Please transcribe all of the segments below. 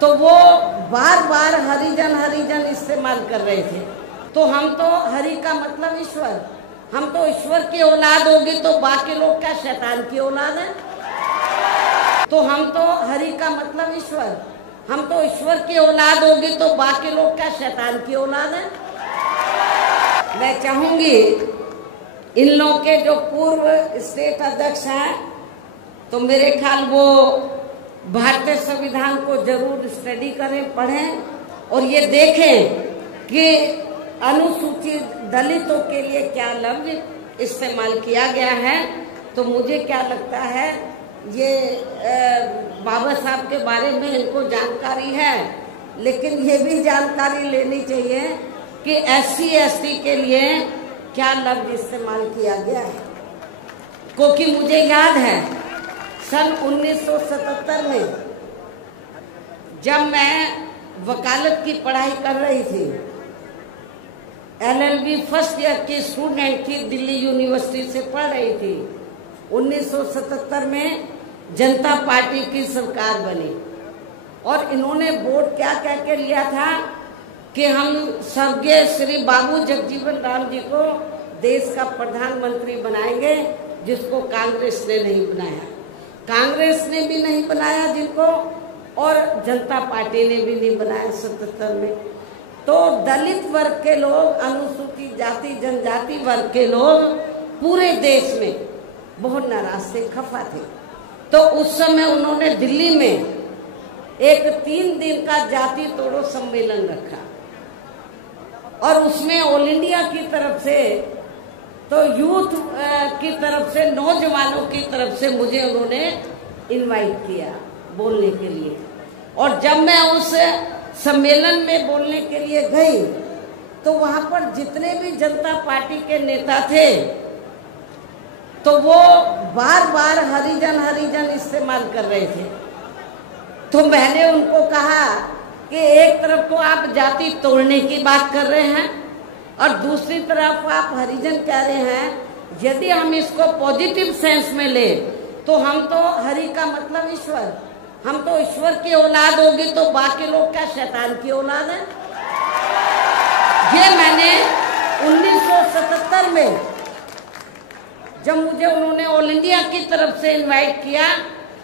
तो वो बार बार हरिजन हरिजन इस्तेमाल कर रहे थे। तो हम तो हरि का मतलब ईश्वर, हम तो ईश्वर की औलाद होगी, तो बाकी लोग क्या शैतान की औलाद है? तो हम तो हरि का मतलब ईश्वर, हम तो ईश्वर की औलाद होगी, तो बाकी लोग क्या शैतान की औलाद है? मैं चाहूंगी इन लोगों के जो पूर्व स्टेट अध्यक्ष हैं, तो मेरे ख्याल वो भारतीय संविधान को जरूर स्टडी करें, पढ़ें और ये देखें कि अनुसूचित दलितों के लिए क्या लफ्ज इस्तेमाल किया गया है। तो मुझे क्या लगता है, ये बाबा साहब के बारे में इनको जानकारी है, लेकिन ये भी जानकारी लेनी चाहिए कि SC ST के लिए क्या लफ्ज इस्तेमाल किया गया है। क्योंकि मुझे याद है सन 1977 में जब मैं वकालत की पढ़ाई कर रही थी, LLB फर्स्ट ईयर की स्टूडेंट थी, दिल्ली यूनिवर्सिटी से पढ़ रही थी। 1977 में जनता पार्टी की सरकार बनी और इन्होंने वोट क्या कह के लिया था कि हम स्वर्गीय श्री बाबू जगजीवन राम जी को देश का प्रधानमंत्री बनाएंगे, जिसको कांग्रेस ने नहीं बनाया। कांग्रेस ने भी नहीं बनाया जिनको, और जनता पार्टी ने भी नहीं बनाया 77 में। तो दलित वर्ग के लोग, अनुसूचित जाति जनजाति वर्ग के लोग पूरे देश में बहुत नाराज थे, खफा थे। तो उस समय उन्होंने दिल्ली में एक 3 दिन का जाति तोड़ो सम्मेलन रखा और उसमें ऑल इंडिया की तरफ से, तो यूथ की तरफ से, नौजवानों की तरफ से मुझे उन्होंने इनवाइट किया बोलने के लिए। और जब मैं उस सम्मेलन में बोलने के लिए गई, तो वहां पर जितने भी जनता पार्टी के नेता थे, तो वो बार बार हरिजन हरिजन इस्तेमाल कर रहे थे। तो मैंने उनको कहा कि एक तरफ तो आप जाति तोड़ने की बात कर रहे हैं और दूसरी तरफ आप हरिजन कह रहे हैं। यदि हम इसको पॉजिटिव सेंस में ले, तो हम तो हरि का मतलब ईश्वर, हम तो ईश्वर की औलाद होगी, तो बाकी लोग क्या शैतान की औलाद है? ये मैंने 1977 में जब मुझे उन्होंने ऑल इंडिया की तरफ से इनवाइट किया,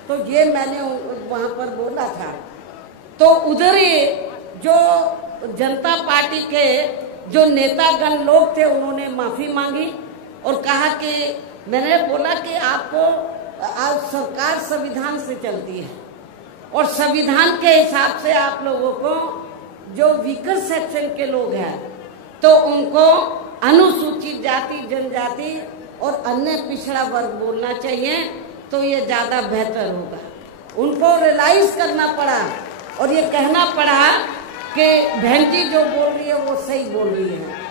तो ये मैंने वहां पर बोला था। तो उधर ही जो जनता पार्टी के जो नेतागण लोग थे, उन्होंने माफी मांगी और कहा कि, मैंने बोला कि आपको, आज सरकार संविधान से चलती है और संविधान के हिसाब से आप लोगों को, जो वीकर सेक्शन के लोग हैं, तो उनको अनुसूचित जाति जनजाति और अन्य पिछड़ा वर्ग बोलना चाहिए, तो ये ज्यादा बेहतर होगा। उनको रियलाइज करना पड़ा और ये कहना पड़ा कि बहन जी जो बोल रही है वो सही बोल रही है।